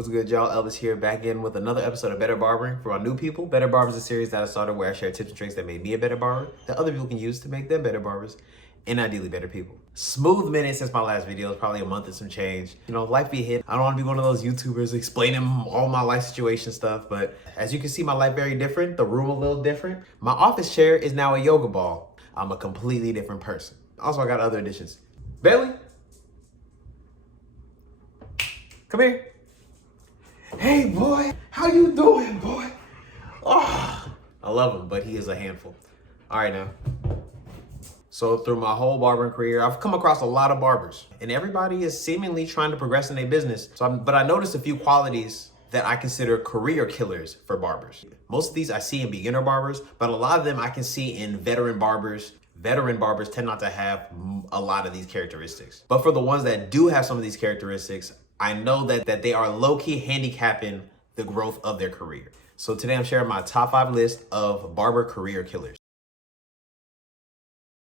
What's good, y'all? Elvis here, back in with another episode of Better Barbering for our new people. Better Barbers is a series that I started where I share tips and tricks that made me a better barber that other people can use to make them better barbers and ideally better people. Smooth minute since my last video. It's probably a month and some change. You know, life be hit. I don't want to be one of those YouTubers explaining all my life situation stuff, but as you can see, my life very different. The room a little different. My office chair is now a yoga ball. I'm a completely different person. Also, I got other additions. Bailey, come here. Hey, boy, how you doing, boy? Oh, I love him, but he is a handful. All right, now. So through my whole barbering career, I've come across a lot of barbers, and everybody is seemingly trying to progress in their business. But I noticed a few qualities that I consider career killers for barbers. Most of these I see in beginner barbers, but a lot of them I can see in veteran barbers. Veteran barbers tend not to have a lot of these characteristics. But for the ones that do have some of these characteristics, I know that they are low-key handicapping the growth of their career. So today I'm sharing my top 5 list of barber career killers.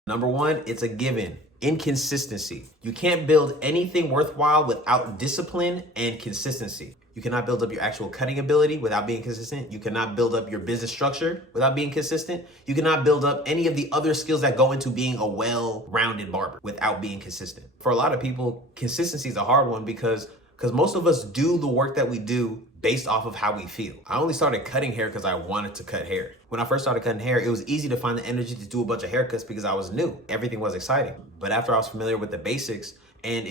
Number 1, it's a given. Inconsistency. You can't build anything worthwhile without discipline and consistency. You cannot build up your actual cutting ability without being consistent. You cannot build up your business structure without being consistent. You cannot build up any of the other skills that go into being a well-rounded barber without being consistent. For a lot of people, consistency is a hard one because most of us do the work that we do based off of how we feel. I only started cutting hair because I wanted to cut hair. When I first started cutting hair, it was easy to find the energy to do a bunch of haircuts because I was new. Everything was exciting. But after I was familiar with the basics and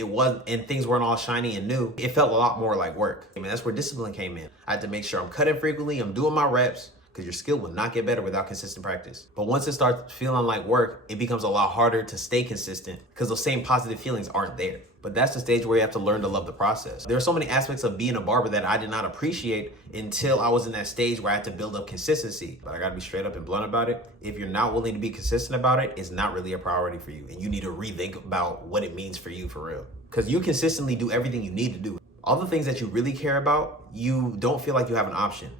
things weren't all shiny and new, it felt a lot more like work. I mean, that's where discipline came in. I had to make sure I'm cutting frequently, I'm doing my reps, because your skill will not get better without consistent practice. But once it starts feeling like work, it becomes a lot harder to stay consistent because those same positive feelings aren't there. But that's the stage where you have to learn to love the process. There are so many aspects of being a barber that I did not appreciate until I was in that stage where I had to build up consistency. But I gotta be straight up and blunt about it. If you're not willing to be consistent about it, it's not really a priority for you. And you need to rethink about what it means for you for real. Because you consistently do everything you need to do. All the things that you really care about, you don't feel like you have an option.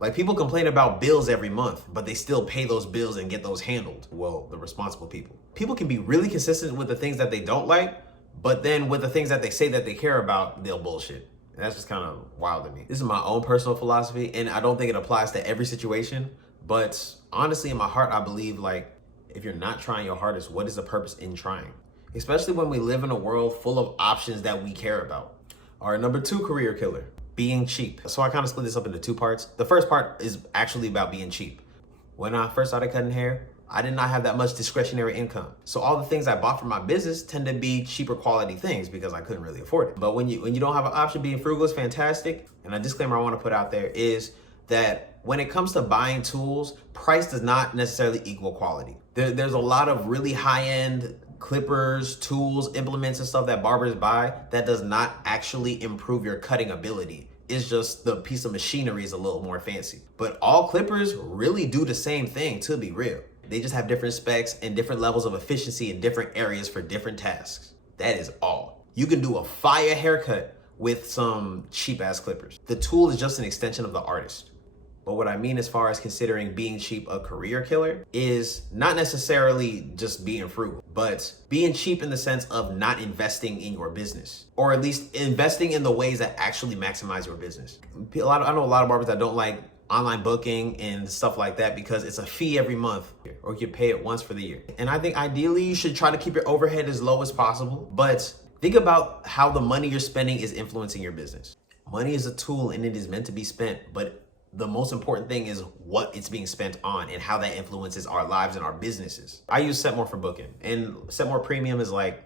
Like, people complain about bills every month, but they still pay those bills and get those handled. Well, the responsible people. People can be really consistent with the things that they don't like, but then with the things that they say that they care about, they'll bullshit. And that's just kind of wild to me. This is my own personal philosophy, and I don't think it applies to every situation. But honestly, in my heart, I believe, like, if you're not trying your hardest, what is the purpose in trying? Especially when we live in a world full of options that we care about. All right, number 2 career killer. Being cheap. So I kind of split this up into 2 parts. The first part is actually about being cheap. When I first started cutting hair, I did not have that much discretionary income. So all the things I bought for my business tend to be cheaper quality things because I couldn't really afford it. But when you don't have an option, being frugal is fantastic. And a disclaimer I want to put out there is that when it comes to buying tools, price does not necessarily equal quality. There's a lot of really high-end clippers, tools, implements, and stuff that barbers buy that does not actually improve your cutting ability. It's just the piece of machinery is a little more fancy. But all clippers really do the same thing, to be real. They just have different specs and different levels of efficiency in different areas for different tasks. That is all. You can do a fire haircut with some cheap ass clippers. The tool is just an extension of the artist. But what I mean as far as considering being cheap a career killer is not necessarily just being frugal, but being cheap in the sense of not investing in your business, or at least investing in the ways that actually maximize your business. I know a lot of barbers that don't like online booking and stuff like that because it's a fee every month, or you pay it once for the year. And I think ideally you should try to keep your overhead as low as possible, but think about how the money you're spending is influencing your business. Money is a tool and it is meant to be spent, but the most important thing is what it's being spent on and how that influences our lives and our businesses. I use Setmore for booking, and Setmore Premium is like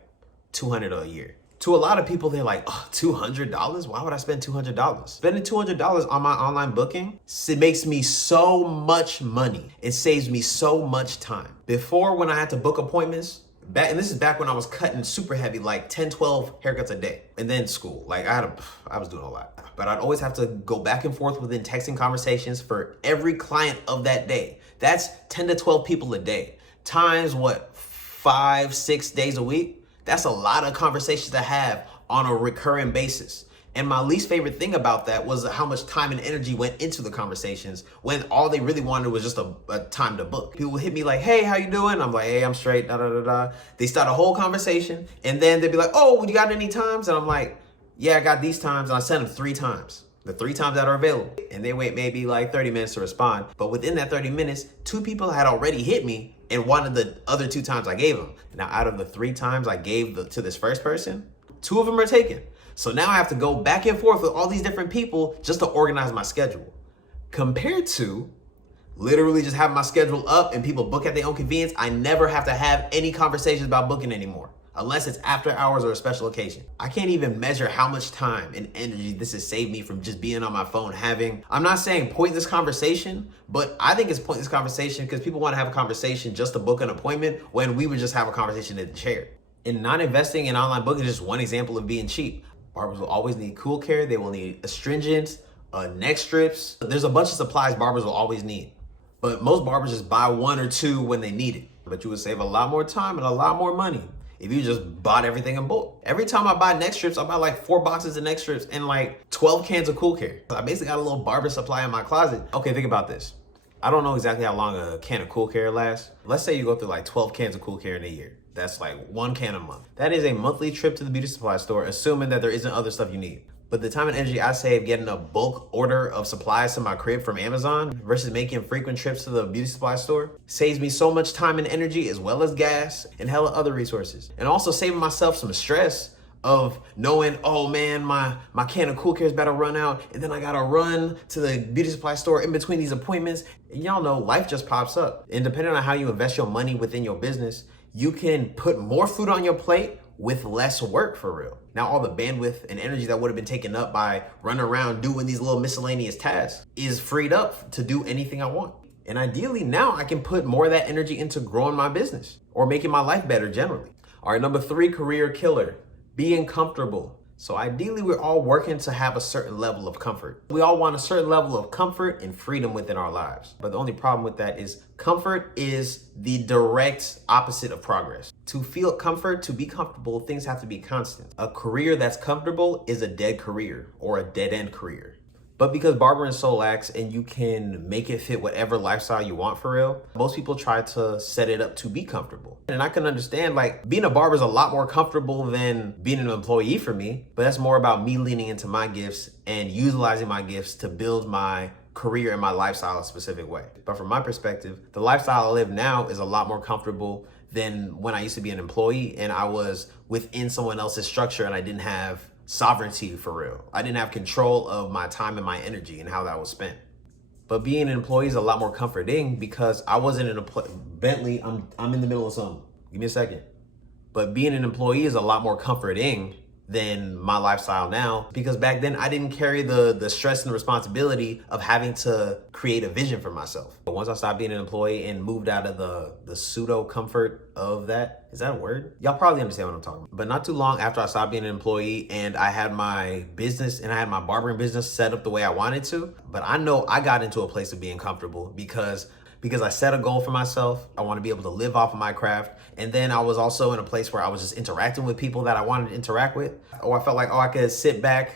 $200 a year. To a lot of people, they're like, oh, $200? Why would I spend $200? Spending $200 on my online booking, it makes me so much money. It saves me so much time. Before, when I had to book appointments, and this is back when I was cutting super heavy, like 10, 12 haircuts a day. And then school, like I was doing a lot. But I'd always have to go back and forth within texting conversations for every client of that day. That's 10 to 12 people a day. Times what, 5, 6 days a week? That's a lot of conversations to have on a recurring basis. And my least favorite thing about that was how much time and energy went into the conversations when all they really wanted was just a time to book. People would hit me like, hey, how you doing? I'm like, hey, I'm straight, da da da da. They start a whole conversation and then they'd be like, oh, you got any times? And I'm like, yeah, I got these times. And I sent them 3 times. the 3 times that are available, and they wait maybe like 30 minutes to respond. But within that 30 minutes, 2 people had already hit me and wanted the other 2 times I gave them. Now, out of the 3 times I gave to this first person, 2 of them are taken. So now I have to go back and forth with all these different people just to organize my schedule. Compared to literally just having my schedule up and people book at their own convenience, I never have to have any conversations about booking anymore, unless it's after hours or a special occasion. I can't even measure how much time and energy this has saved me from just being on my phone I'm not saying pointless conversation, but I think it's pointless conversation because people want to have a conversation just to book an appointment when we would just have a conversation in the chair. And not investing in online booking is just one example of being cheap. Barbers will always need cool care. They will need astringents, neck strips. There's a bunch of supplies barbers will always need. But most barbers just buy 1 or 2 when they need it. But you would save a lot more time and a lot more money if you just bought everything in bulk. Every time I buy neck strips, I buy like 4 boxes of neck strips and like 12 cans of cool care. I basically got a little barber supply in my closet. Okay, think about this. I don't know exactly how long a can of cool care lasts. Let's say you go through like 12 cans of cool care in a year. That's like 1 can a month. That is a monthly trip to the beauty supply store, assuming that there isn't other stuff you need. But the time and energy I save getting a bulk order of supplies to my crib from Amazon versus making frequent trips to the beauty supply store saves me so much time and energy, as well as gas and hella other resources. And also saving myself some stress of knowing, oh man, my can of cool care is about to run out, and then I gotta run to the beauty supply store in between these appointments. And y'all know life just pops up. And depending on how you invest your money within your business, you can put more food on your plate with less work, for real. Now all the bandwidth and energy that would have been taken up by running around doing these little miscellaneous tasks is freed up to do anything I want. And ideally now I can put more of that energy into growing my business or making my life better generally. All right, number 3, career killer, being comfortable. So ideally we're all working to have a certain level of comfort. We all want a certain level of comfort and freedom within our lives. But the only problem with that is comfort is the direct opposite of progress. To feel comfort, to be comfortable, things have to be constant. A career that's comfortable is a dead career or a dead end career. But because barbering is so lax and you can make it fit whatever lifestyle you want for real, most people try to set it up to be comfortable. And I can understand, like, being a barber is a lot more comfortable than being an employee for me, but that's more about me leaning into my gifts and utilizing my gifts to build my career and my lifestyle a specific way. But from my perspective, the lifestyle I live now is a lot more comfortable than when I used to be an employee and I was within someone else's structure and I didn't have sovereignty for real. I didn't have control of my time and my energy and how that was spent. But being an employee is a lot more comforting because I wasn't in a Bentley, I'm in the middle of something. Give me a second. But being an employee is a lot more comforting than my lifestyle now, because back then I didn't carry the stress and the responsibility of having to create a vision for myself. But once I stopped being an employee and moved out of the pseudo comfort of that, is that a word? Y'all probably understand what I'm talking about. But not too long after I stopped being an employee and I had my business and I had my barbering business set up the way I wanted to, but I know I got into a place of being comfortable because I set a goal for myself. I want to be able to live off of my craft. And then I was also in a place where I was just interacting with people that I wanted to interact with. Or I felt like, I could sit back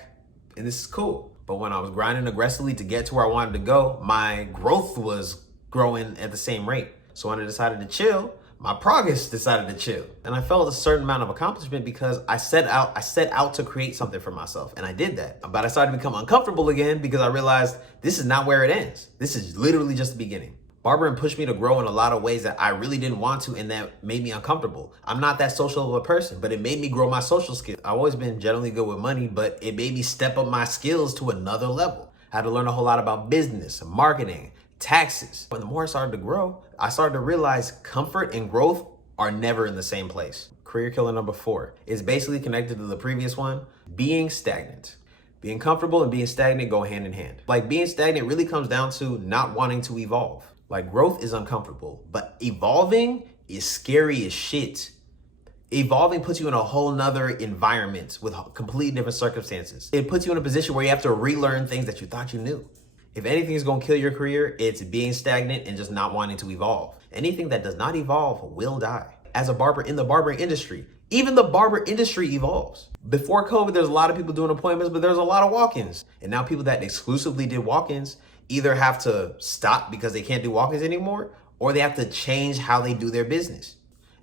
and this is cool. But when I was grinding aggressively to get to where I wanted to go, my growth was growing at the same rate. So when I decided to chill, my progress decided to chill. And I felt a certain amount of accomplishment because I set out to create something for myself, and I did that. But I started to become uncomfortable again because I realized this is not where it ends. This is literally just the beginning. Barbering pushed me to grow in a lot of ways that I really didn't want to, and that made me uncomfortable. I'm not that social of a person, but it made me grow my social skills. I've always been generally good with money, but it made me step up my skills to another level. I had to learn a whole lot about business, marketing, taxes. But the more I started to grow, I started to realize comfort and growth are never in the same place. Career killer number 4 is basically connected to the previous one, being stagnant. Being comfortable and being stagnant go hand in hand. Like, being stagnant really comes down to not wanting to evolve. Like, growth is uncomfortable, but evolving is scary as shit. Evolving puts you in a whole nother environment with completely different circumstances. It puts you in a position where you have to relearn things that you thought you knew. If anything is gonna kill your career, it's being stagnant and just not wanting to evolve. Anything that does not evolve will die. As a barber in the barbering industry, even the barber industry evolves. Before COVID, there's a lot of people doing appointments, but there's a lot of walk-ins. And now people that exclusively did walk-ins either have to stop because they can't do walk-ins anymore, or they have to change how they do their business.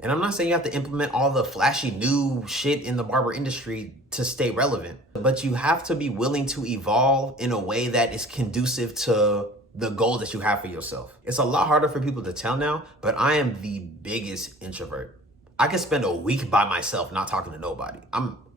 And I'm not saying you have to implement all the flashy new shit in the barber industry to stay relevant, but you have to be willing to evolve in a way that is conducive to the goals that you have for yourself. It's a lot harder for people to tell now, but I am the biggest introvert. I could spend a week by myself not talking to nobody.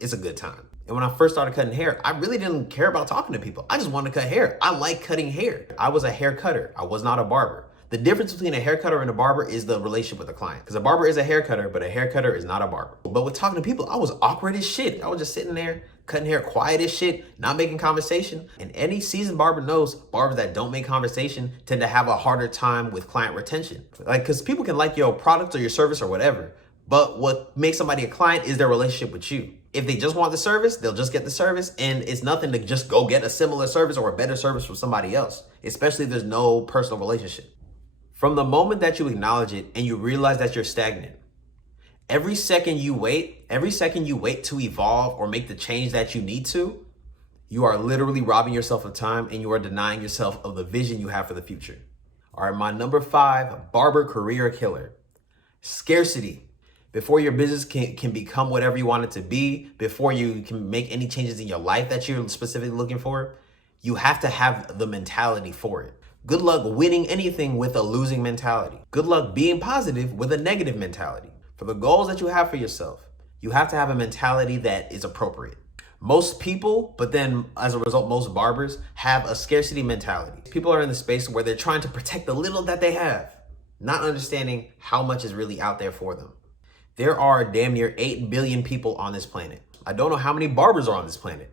It's a good time. And when I first started cutting hair, I really didn't care about talking to people. I just wanted to cut hair. I like cutting hair. I was a hair cutter. I was not a barber. The difference between a hair cutter and a barber is the relationship with the client. Because a barber is a hair cutter, but a hair cutter is not a barber. But with talking to people, I was awkward as shit. I was just sitting there, cutting hair quiet as shit, not making conversation. And any seasoned barber knows barbers that don't make conversation tend to have a harder time with client retention. Like, because people can like your product or your service or whatever, but what makes somebody a client is their relationship with you. If they just want the service, they'll just get the service, and it's nothing to just go get a similar service or a better service from somebody else, especially if there's no personal relationship. From the moment that you acknowledge it and you realize that you're stagnant, every second you wait to evolve or make the change that you need to, you are literally robbing yourself of time and you are denying yourself of the vision you have for the future. All right, my number 5 barber career killer: scarcity. Before your business can become whatever you want it to be, before you can make any changes in your life that you're specifically looking for, you have to have the mentality for it. Good luck winning anything with a losing mentality. Good luck being positive with a negative mentality. For the goals that you have for yourself, you have to have a mentality that is appropriate. Most people, but then as a result, most barbers have a scarcity mentality. People are in the space where they're trying to protect the little that they have, not understanding how much is really out there for them. There are damn near 8 billion people on this planet. I don't know how many barbers are on this planet,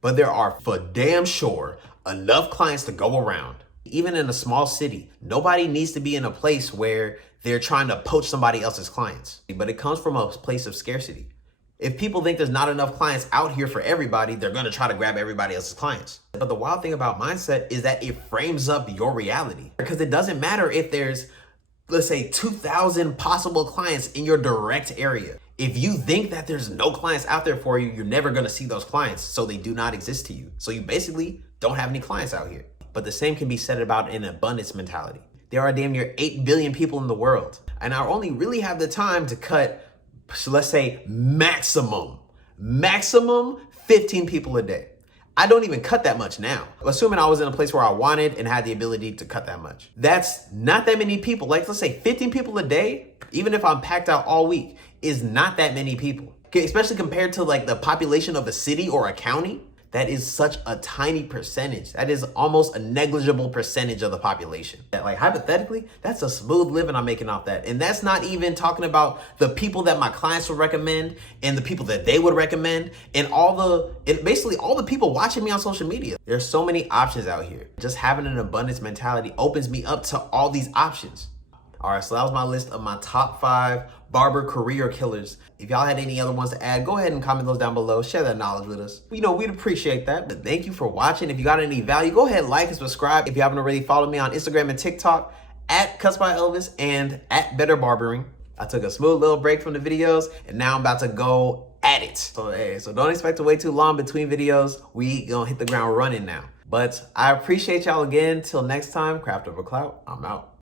but there are for damn sure enough clients to go around. Even in a small city, nobody needs to be in a place where they're trying to poach somebody else's clients. But it comes from a place of scarcity. If people think there's not enough clients out here for everybody, they're gonna try to grab everybody else's clients. But the wild thing about mindset is that it frames up your reality. Because it doesn't matter if there's, let's say, 2,000 possible clients in your direct area. If you think that there's no clients out there for you, you're never gonna see those clients, so they do not exist to you. So you basically don't have any clients out here. But the same can be said about an abundance mentality. There are damn near 8 billion people in the world, and I only really have the time to cut, let's say, maximum 15 people a day. I don't even cut that much now, assuming I was in a place where I wanted and had the ability to cut that much. That's not that many people. Like, let's say 15 people a day, even if I'm packed out all week, is not that many people. Okay, especially compared to like the population of a city or a county. That is such a tiny percentage. That is almost a negligible percentage of the population. Like, hypothetically, that's a smooth living I'm making off that. And that's not even talking about the people that my clients would recommend and the people that they would recommend and basically all the people watching me on social media. There's so many options out here. Just having an abundance mentality opens me up to all these options. All right, so that was my list of my top 5 barber career killers. If y'all had any other ones to add, go ahead and comment those down below. Share that knowledge with us. You know, we'd appreciate that. But thank you for watching. If you got any value, go ahead, like and subscribe. If you haven't already, follow me on Instagram and TikTok at Cuts by Elvis and at Better Barbering. I took a smooth little break from the videos and now I'm about to go at it. So don't expect to wait too long between videos. We gonna hit the ground running now. But I appreciate y'all again. Till next time, Craft Over Clout. I'm out.